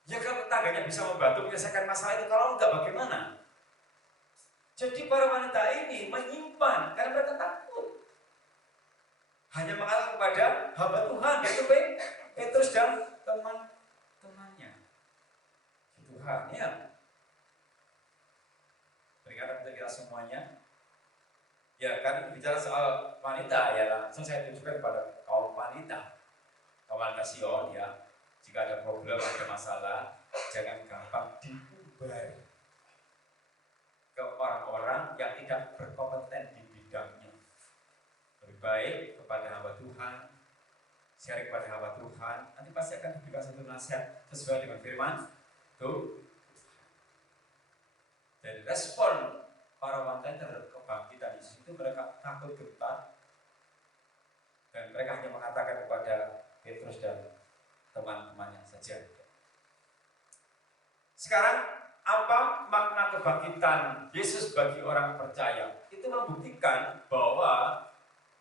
Ya kalau tetangganya bisa membantu menyelesaikan masalah itu, kalau enggak bagaimana? Jadi para wanita ini menyimpan karena mereka takut. Hanya mengatakan kepada hamba Tuhan, yaitu Petrus dan teman-temannya. Tuhan, ya. Berikan kepada kita semuanya. Ya kan bicara soal wanita ya, langsung saya tunjukkan kepada kaum wanita Sion ya. Jika ada problem, ada masalah, jangan gampang diubar ke orang-orang yang tidak berkompeten di bidangnya. Lebih baik kepada hamba Tuhan, sharing kepada hamba Tuhan, nanti pasti akan diberikan satu nasihat sesuai dengan firman Tuhan. Dan respon para wanita terhadap kebangkitan Yesus itu mereka takut gentar, dan mereka hanya mengatakan kepada Petrus dan teman-temannya saja. Sekarang apa makna kebangkitan Yesus bagi orang percaya? Itu membuktikan bahwa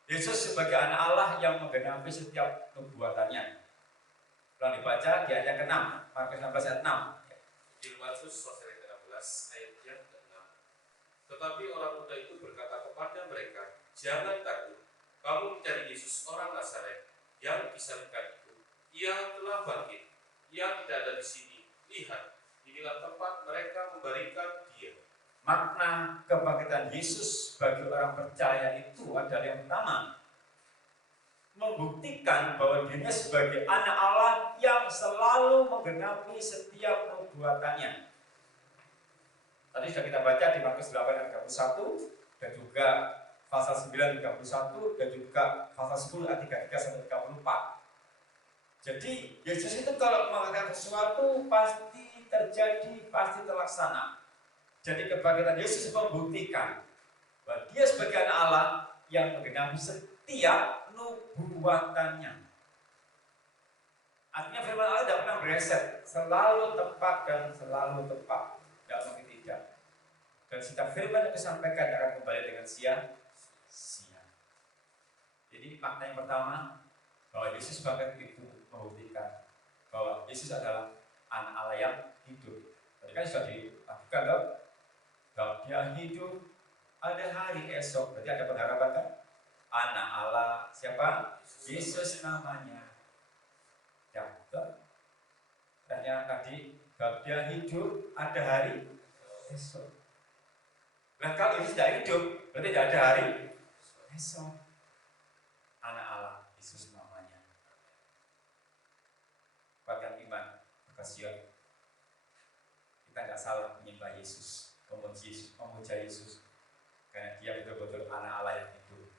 Yesus sebagai anak Allah yang menggenapi setiap nubuatannya. Kalau dibaca di ayat yang ke-6, Markus 16 ayat 6. Injil Markus pasal yang ke-16 ayat yang ke-6. Tetapi orang muda itu berkata kepada mereka, jangan takut, kamu mencari Yesus orang Nazaret yang disalibkan. Ia telah bangkit. Ia tidak ada di sini. Lihat, inilah tempat mereka memberikan dia. Makna kebangkitan Yesus bagi orang percaya itu adalah yang pertama, membuktikan bahwa dirinya sebagai anak Allah yang selalu menggenapi setiap nubuatannya. Tadi sudah kita baca di Markus 8 ayat 31 dan juga pasal 9 ayat 31 dan juga pasal 10 ayat 33 sampai 34. Jadi Yesus itu kalau mengatakan sesuatu pasti terjadi, pasti terlaksana. Jadi kebangkitan Yesus membuktikan bahwa dia sebagai anak Allah yang menggenapi setiap nubuatannya. Artinya firman Allah tidak pernah bereset, selalu tepat dan selalu tepat, tidak mungkin tidak. Dan setiap firman yang disampaikan akan kembali dengan sia-sia. Jadi makna yang pertama, bahwa Yesus bangkit itu membuktikan bahwa Yesus adalah anak Allah yang hidup. Tadi kan sudah dilakukan loh. Bahwa dia hidup, ada hari esok. Berarti ada pengharapan kan? Anak Allah siapa? Yesus namanya. Ya, betul. Tanya tadi, bahwa dia hidup, ada hari esok. Nah kalau Yesus tidak hidup, berarti tidak ada hari esok. Anak Allah, Yesus namanya. Kuatkan iman, kasihan. Kita tidak salah menyembah Yesus, memuja Yesus, karena dia betul-betul anak Allah yang hidup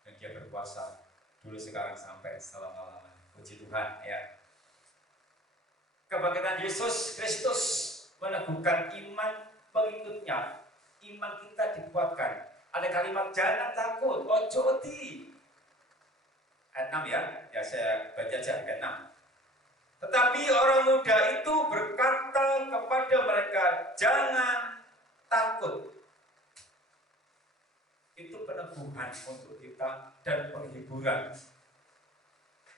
dan dia berkuasa dulu, sekarang, sampai selama-lamanya. Puji Tuhan ya. Kebangkitan Yesus Kristus meneguhkan iman pengikutnya. Iman kita dikuatkan. Ada kalimat jangan takut, ojo wedi. Ayat 6 ya. Ya saya baca aja ayat 6. Tetapi orang muda itu berkata kepada mereka, jangan takut. Itu peneguhan untuk kita dan penghiburan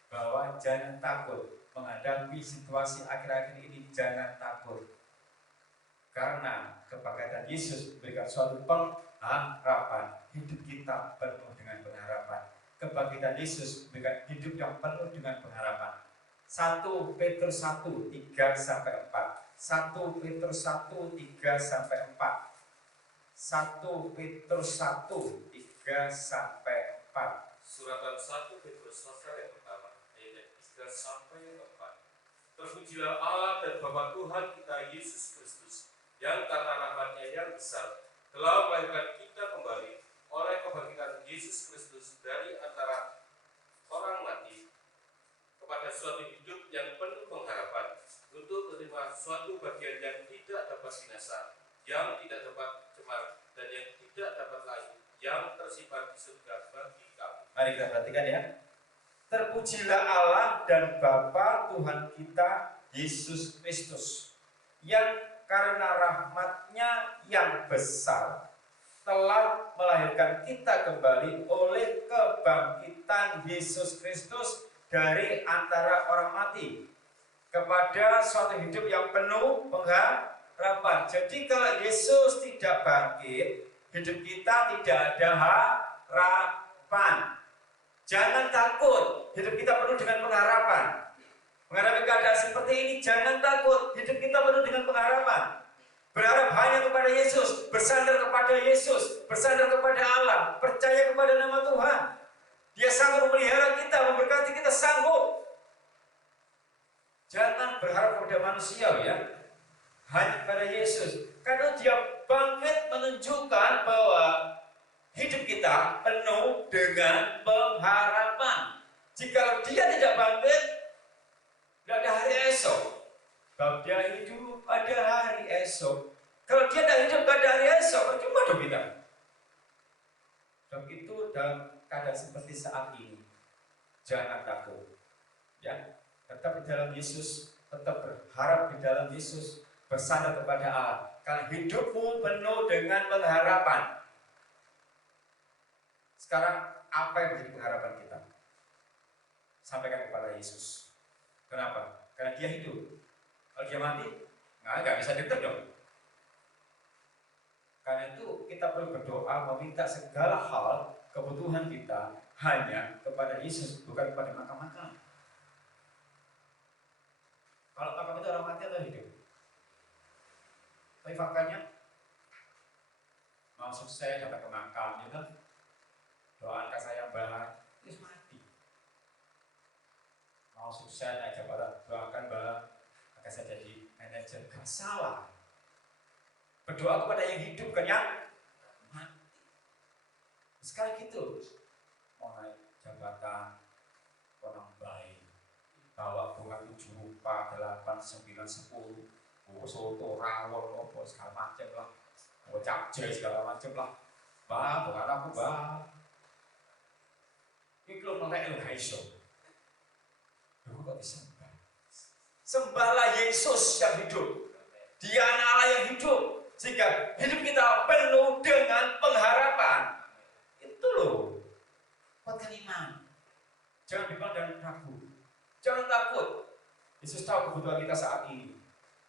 bahwa jangan takut menghadapi situasi akhir-akhir ini. Jangan takut karena kebangkitan Yesus memberikan suatu pengharapan. Hidup kita penuh dengan pengharapan. pengharapan. Kebangkitan Yesus memberikan hidup yang penuh dengan pengharapan. 1 Petrus 1, 3-4. 1 Petrus 1, 3-4. 1 Petrus 1, 3-4. Suratan 1 Petrus pasal yang pertama, ayat 3 sampai 4. Terpujilah Allah dan Bapa Tuhan kita Yesus Kristus, yang karena rahmat-Nya yang besar telah melahirkan kita kembali oleh kebangkitan Yesus Kristus dari antara orang mati kepada suatu hidup yang penuh pengharapan, untuk menerima suatu bagian yang tidak dapat binasa, yang tidak dapat cemar, dan yang tidak dapat layu, yang tersimpan di surga bagi kamu. Mari kita perhatikan ya. Terpujilah Allah dan Bapa Tuhan kita Yesus Kristus, yang karena rahmat-Nya yang besar telah melahirkan kita kembali oleh kebangkitan Yesus Kristus dari antara orang mati kepada suatu hidup yang penuh pengharapan. Jadi kalau Yesus tidak bangkit, hidup kita tidak ada harapan. Jangan takut, hidup kita penuh dengan pengharapan. Menghadapi keadaan seperti ini, jangan takut, hidup kita penuh dengan pengharapan. Berharap hanya kepada Yesus, bersandar kepada Yesus, bersandar kepada Allah, percaya kepada nama Tuhan. Dia sanggup memelihara kita, memberkati kita, sanggup. Jangan berharap kepada manusia ya, hanya kepada Yesus. Karena Dia bangkit menunjukkan bahwa hidup kita penuh dengan pengharapan. Jika Dia tidak bangkit, tidak ada hari esok. Sebab Dia hidup ada hari esok. Kalau Dia tidak hidup pada hari esok, percuma dong kita. Sebab itu dalam keadaan seperti saat ini, jangan takut. Ya, tetap di dalam Yesus, tetap berharap di dalam Yesus, bersandar kepada Allah. Karena hidupmu penuh dengan pengharapan. Sekarang apa yang menjadi pengharapan kita? Sampaikan kepada Yesus. Kenapa? Karena Dia hidup. Kalau Dia mati, nggak bisa dekat dong. Karena itu kita perlu berdoa meminta segala hal kebutuhan kita hanya kepada Yesus, bukan kepada makam-makam. Kalau makam itu orang mati atau hidup? Tapi faktanya mau sukses datang ke makam, ya kan? Doakan saya Mbah, itu mati. Mau sukses naik jabatan, doakan Mbah agar saya jadi manajer. Gak salah. Berdoa kepada yang hidup kan yang mati. Sekarang gitu, mau naik jabatan, orang baik, bawa bunga 7 rupa, 8, 9, 10, soto, rawon, opo, segala macam lah, capcay segala macam lah. Bah, bukan aku bah. Ini kalau melek lu gak iso. Lu kok disembah? Sembahlah Yesus yang hidup. Dia anak Allah yang hidup. Jika hidup kita penuh dengan pengharapan, itu loh kuatkan iman. Jangan bimbang dan ragu. Jangan takut. Yesus tahu kebutuhan kita saat ini,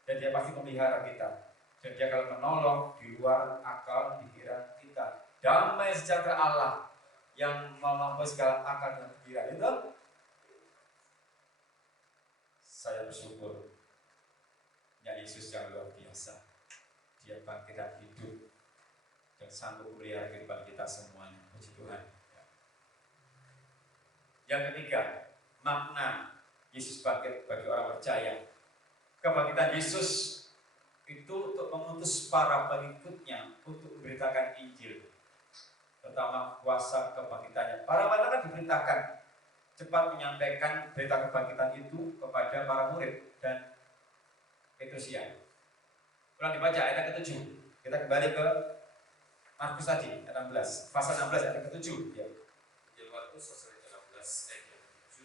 dan Dia pasti memelihara kita. Dan Dia akan menolong di luar akal pikiran kita. Damai sejahtera Allah yang melampaui segala akal dan pikiran itu. Saya bersyukur ya Yesus yang luar biasa. Dia bangkit dan hidup dan sanggup memelihara kehidupan kita semuanya. Puji Tuhan. Yang ketiga, makna Yesus bangkit bagi orang percaya. Kebangkitan Yesus itu untuk mengutus para pengikutnya untuk memberitakan Injil, terutama kuasa kebangkitannya. Para malaikat diperintahkan cepat menyampaikan berita kebangkitan itu kepada para murid dan eklesia. Ulang dibaca ayat ke-7. Kita kembali ke Markus tadi, ayat 16, pasal 16 ayat ke-7 ya. Injil Markus pasal 16 ayat ke-7.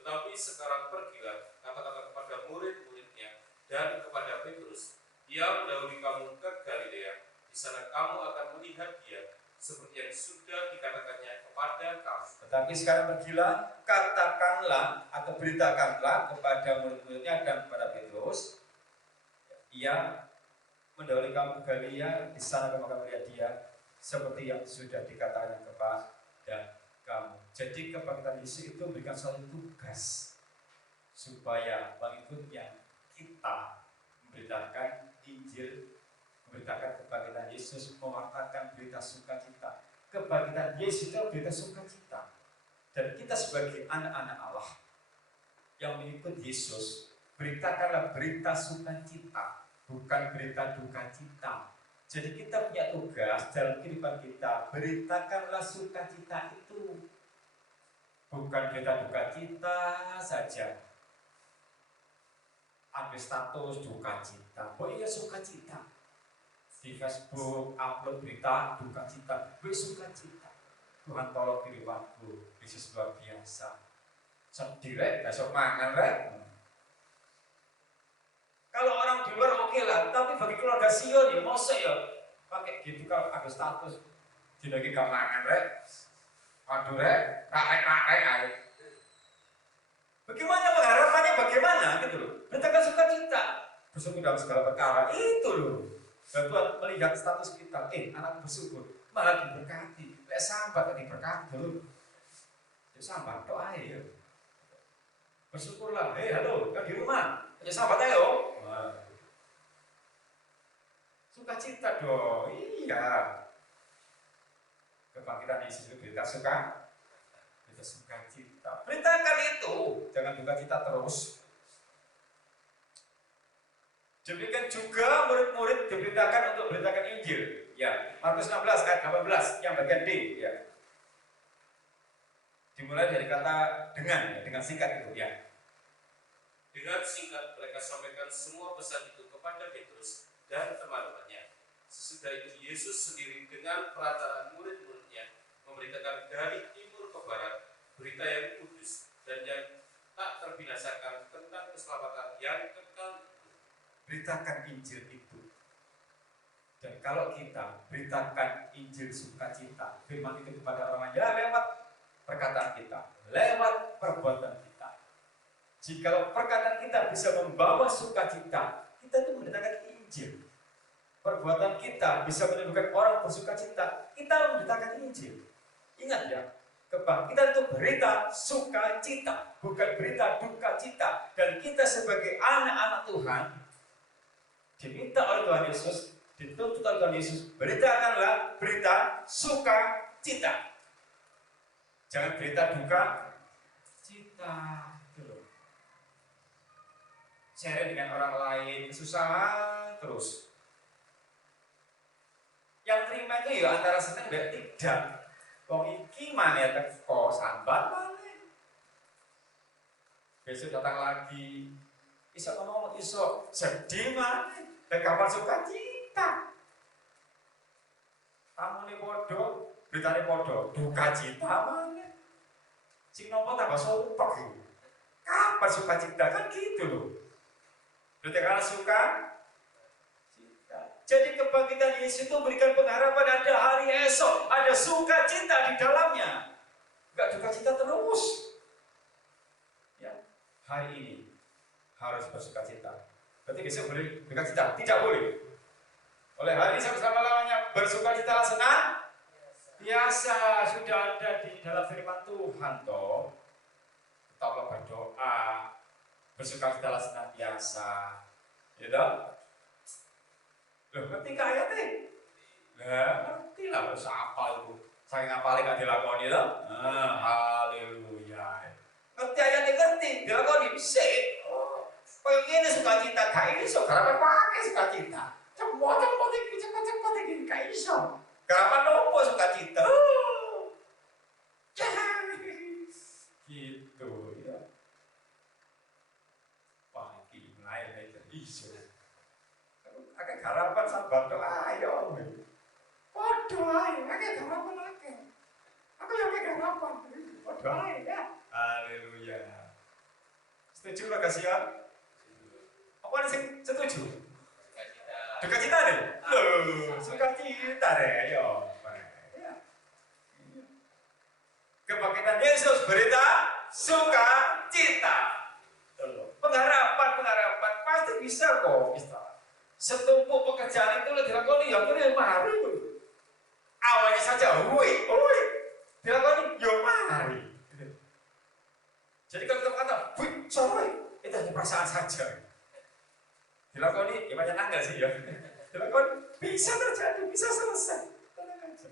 Tetapi sekarang pergilah, kata-kata kepada murid-muridnya dan kepada Petrus, Dia mendahului kamu ke Galilea. Di sana kamu akan melihat Dia seperti yang sudah dikatakannya kepada kamu. Tetapi sekarang pergilah, katakanlah atau beritakanlah kepada murid-muridnya dan kepada Petrus, Ia mendahului kamu ke Galilea, di sana kamu akan melihat Dia seperti yang sudah dikatakannya kepada kamu. Jadi kebangkitan Yesus itu memberikan suatu tugas supaya pengikutnya kita memberitakan Injil, memberitakan kebangkitan Yesus, mewartakan berita sukacita. Kebangkitan Yesus itu berita sukacita. Dan kita sebagai anak-anak Allah yang mengikut Yesus, beritakanlah berita sukacita, bukan berita duka cita. Jadi kita punya tugas dalam kehidupan kita, beritakanlah sukacita itu, bukan berita duka cita saja. Ada status duka cita, oh iya sukacita. Di Facebook upload berita duka cita, gue sukacita. Tuhan tolong kehidupanku, Yesus luar biasa. Sedih rek, besok mangan rek. Kalau orang di luar oke lah, tapi bagi keluarga Sion ya mosok ya pakai gitu kalau ada status di lagi kamangan rek. Aduh rek, rek ayo. Bagaimana pengharapannya bagaimana gitu loh. Beritakan sukacita, bersyukur dalam segala perkara itu loh. Dan Tuhan melihat status kita, anak bersyukur, malah diberkati. Lek sambat diberkati dulu. Ya sambat doa ya. Bersyukurlah, halo, kan di rumah. Ya sambat ayo. Sukacita dong, iya. Kebangkitan Yesus itu berita sukacita. Beritakan itu, jangan duka cita terus. Demikian juga murid-murid diberitakan untuk beritakan Injil. Ya, Markus 16 ayat 18 yang bagian D. Ya. Dimulai dari kata dengan singkat itu. Ya. Dengan singkat mereka sampaikan semua pesan itu kepada Petrus dan teman-temannya. Sesudah itu Yesus sendiri dengan perantaraan murid-muridnya memberitakan dari timur ke barat berita yang kudus dan yang tak terbinasakan tentang keselamatan yang kekal. Beritakan Injil itu. Dan kalau kita beritakan Injil sukacita, firman itu kepada orang lain, ya lewat perkataan kita, lewat perbuatan kita. Jikalau perkataan kita bisa membawa sukacita, kita itu memberitakan Injil. Perbuatan kita bisa menunjukkan orang bersukacita, kita memberitakan Injil. Ingat ya, kebangkitan itu berita sukacita, bukan berita duka cita. Dan kita sebagai anak-anak Tuhan, diminta oleh Tuhan Yesus, dituntut oleh Tuhan Yesus, beritakanlah berita sukacita. Jangan berita duka cita. Share dengan orang lain, kesusahan terus. Yang terima itu ya antara senang dan tidak. Wong iki mana ya teko sambat mana. Besok datang lagi, iso ngomong iso sedih mana. Dan kapan sukacita. Tamune podo, beritane podo, duka cita mana. Sing nopo tambah sumpek. Kapan sukacita kan gitu loh. Berarti karena suka cita. Jadi kebangkitan Yesus itu memberikan pengharapan ada hari esok, ada sukacita di dalamnya. Enggak duka cita terus. Ya, hari ini harus bersukacita. Berarti besok boleh duka cita? Tidak boleh. Oleh hari ini sampai selama-lamanya bersukacita senang biasa sudah ada di dalam firman Tuhan toh. Tetaplah berdoa. Bersukacitalah senantiasa, gitu. Loh, ngerti gak ayatnya? Lah, ngerti lah, harus apa itu? Saya ngapalin gak dilakoni, loh. Haleluya. Ngerti ayatnya, ngerti, dilakoni, sih. Oh, pengen sukacita, gak iso, kenapa pakai sukacita? Cepot ini, gak iso. Kenapa nopo sukacita? Gitu, ya. Agak harapan sahabat doa ayo. Podo ae, agak harapan akeh. Aku yang agak harapan. Podo ae ya. Haleluya. Setuju lah kasihan? Apa nih setuju? Duka cita deh. Loh, sukacita deh, yo. Kebangkitan Yesus berita sukacita. Pengharapan pasti bisa kok. Setumpuk pekerjaan itu dilakoni, ya mari. Awalnya saja, dilakoni, ya mari. coy, itu hanya perasaan saja. Dilakoni, ya banyak tanggal sih ya. Dilakoni, bisa terjadi, bisa selesai. Tenang aja.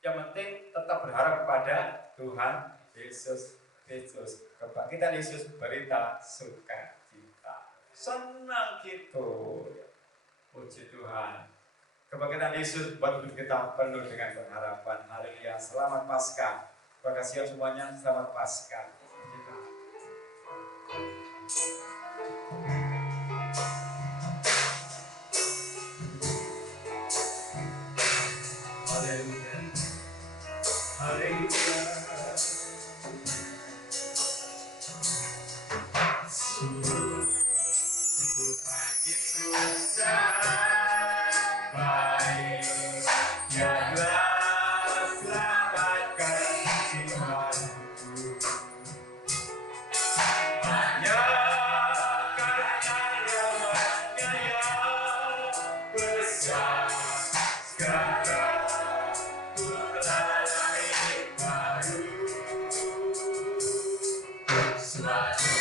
Yang penting tetap berharap kepada Tuhan Yesus Kristus. Kebangkitan Yesus berita sukacita. Senang gitu. Puji Tuhan. Kebangkitan Yesus buat hidup kita penuh dengan pengharapan. Haleluya. Selamat Paskah. Terima kasih semuanya. Selamat Paskah. Haleluya. Haleluya. Tuhan itu baik, yang telah selamatkan jiwaku. Hanya karena rahmat-Nya yang besar, sekarang ku telah lahir baru. Suatu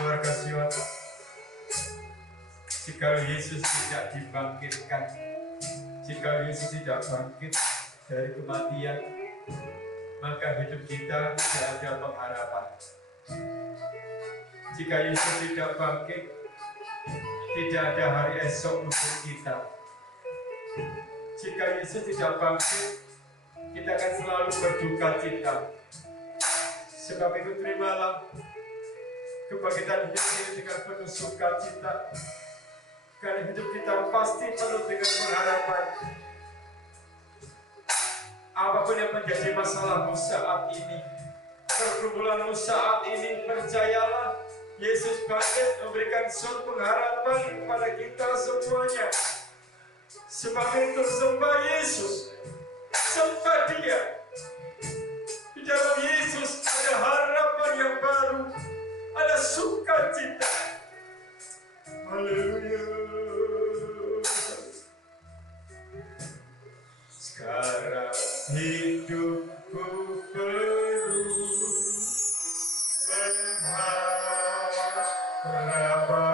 Keluarga Sion, jika Yesus tidak dibangkitkan, jika Yesus tidak bangkit dari kematian, maka hidup kita tidak ada pengharapan. Jika Yesus tidak bangkit, tidak ada hari esok untuk kita. Jika Yesus tidak bangkit, kita akan selalu berduka cita. Sebab itu terimalah kebangkitan hidup ini dengan penuh sukacita. Karena hidup kita pasti penuh dengan pengharapan. Apapun yang menjadi masalahmu saat ini, pergumulanmu saat ini, percayalah Yesus bangkit memberikan suatu pengharapan kepada kita semuanya. Sebab itu sembah Yesus, sembah Dia. Di dalam Yesus ada harapan yang baru, ada sukacita. Haleluya. Sekarang hidupku penuh pengharapan.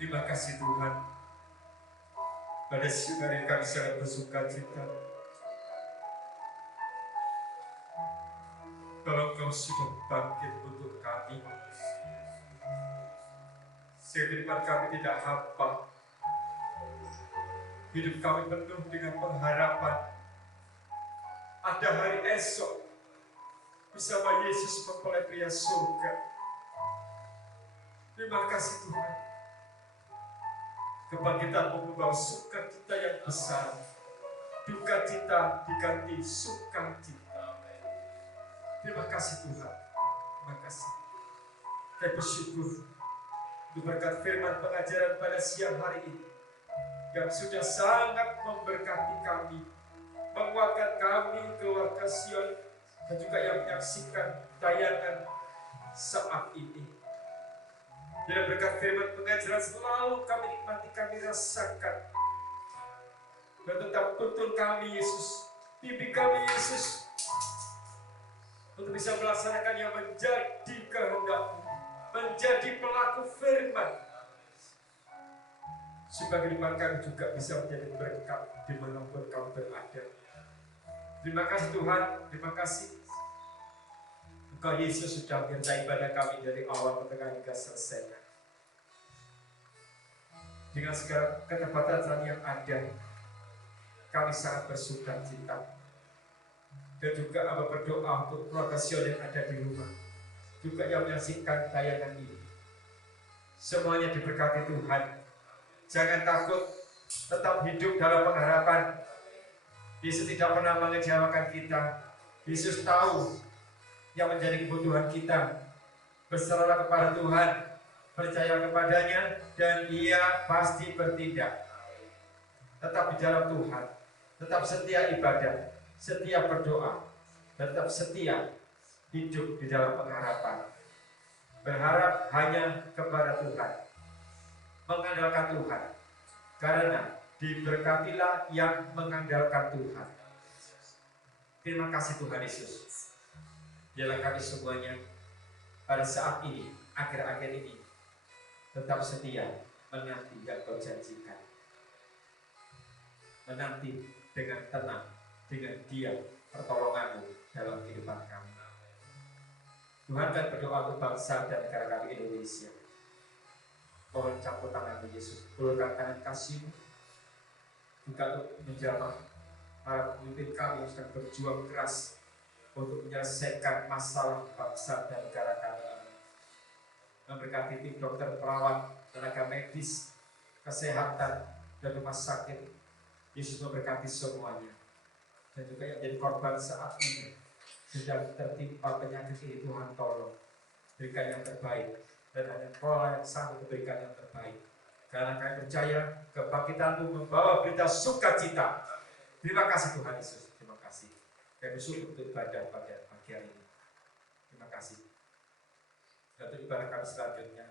Terima kasih Tuhan. Pada siang hari kami sangat bersuka cita. Kalau Engkau sudah bangkit untuk kami, sehingga kami tidak hampa. Hidup kami penuh dengan pengharapan. Ada hari esok bersama Yesus mempelai pria surga. Terima kasih Tuhan. Kebangkitan membawa sukacita yang besar. Duka cita diganti sukacita. Terima kasih Tuhan. Terima kasih. Saya bersyukur untuk berkat firman pengajaran pada siang hari ini yang sudah sangat memberkati kami, menguatkan kami, keluarga Sion, dan juga yang menyaksikan tayangan saat ini. Bila berkat firman pengajaran selalu kami nikmatikan kami rasakan. Dan tetap tuntun kami Yesus, bimbing kami Yesus, untuk bisa melaksanakan yang menjadi kehendak-Mu, menjadi pelaku firman, supaya kehidupan kami juga bisa menjadi berkat dimanapun kami berada. Terima kasih Tuhan, terima kasih Engkau Yesus sudah menyertai ibadah kami dari awal pertengahan hingga selesai. Dengan segala keterbatasan yang ada, kami sangat bersuka cita. Dan juga Aba berdoa untuk keluarga Sion yang ada di rumah, juga yang menyaksikan tayangan ini. Semuanya diberkati Tuhan. Jangan takut, tetap hidup dalam pengharapan. Yesus tidak pernah mengecewakan kita. Yesus tahu yang menjadi kebutuhan kita. Berserahlah kepada Tuhan, percaya kepadanya, dan Ia pasti bertindak. Tetap di dalam Tuhan, tetap setia ibadah, setia berdoa, tetap setia hidup di dalam pengharapan. Berharap hanya kepada Tuhan, mengandalkan Tuhan, karena diberkatilah yang mengandalkan Tuhan. Terima kasih Tuhan Yesus. Biarlah kami semuanya pada saat ini, akhir-akhir ini, tetap setia menanti yang Kau janjikan. Menanti dengan tenang, dengan diam pertolongan-Mu dalam kehidupan kami. Tuhan, kami berdoa untuk bangsa dan negara kami Indonesia. Mohon campur tangan-Mu Yesus, ulurkan tangan kasih-Mu juga untuk menjamah para pemimpin kami yang sedang berjuang keras untuk menyelesaikan masalah bangsa dan negara kami. Memberkati tim dokter, perawat, tenaga medis, kesehatan, dan rumah sakit. Yesus memberkati semuanya. Dan juga yang menjadi korban saat ini sedang tertimpa penyakit ini, Tuhan tolong berikan yang terbaik, dan hanya Kau yang sanggup memberikan yang terbaik. Karena kami percaya kebangkitan-Mu membawa berita sukacita. Terima kasih Tuhan Yesus, terima kasih. Kami bersyukur untuk ibadah pada pagi hari ini. Terima kasih. Dan untuk ibadah kami selanjutnya,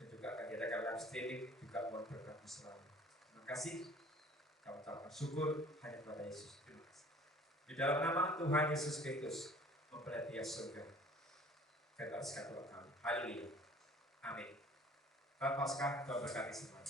dan juga akan diadakan live streaming, juga mohon berkat-Mu selalu. Terima kasih. Kami ucapkan syukur hanya kepada Yesus. Terima kasih. Di dalam nama Tuhan Yesus Kristus, mempelai Dia surga, kata sekali kami. Haleluya. Amin. Selamat Paskah, Tuhan berkati semua.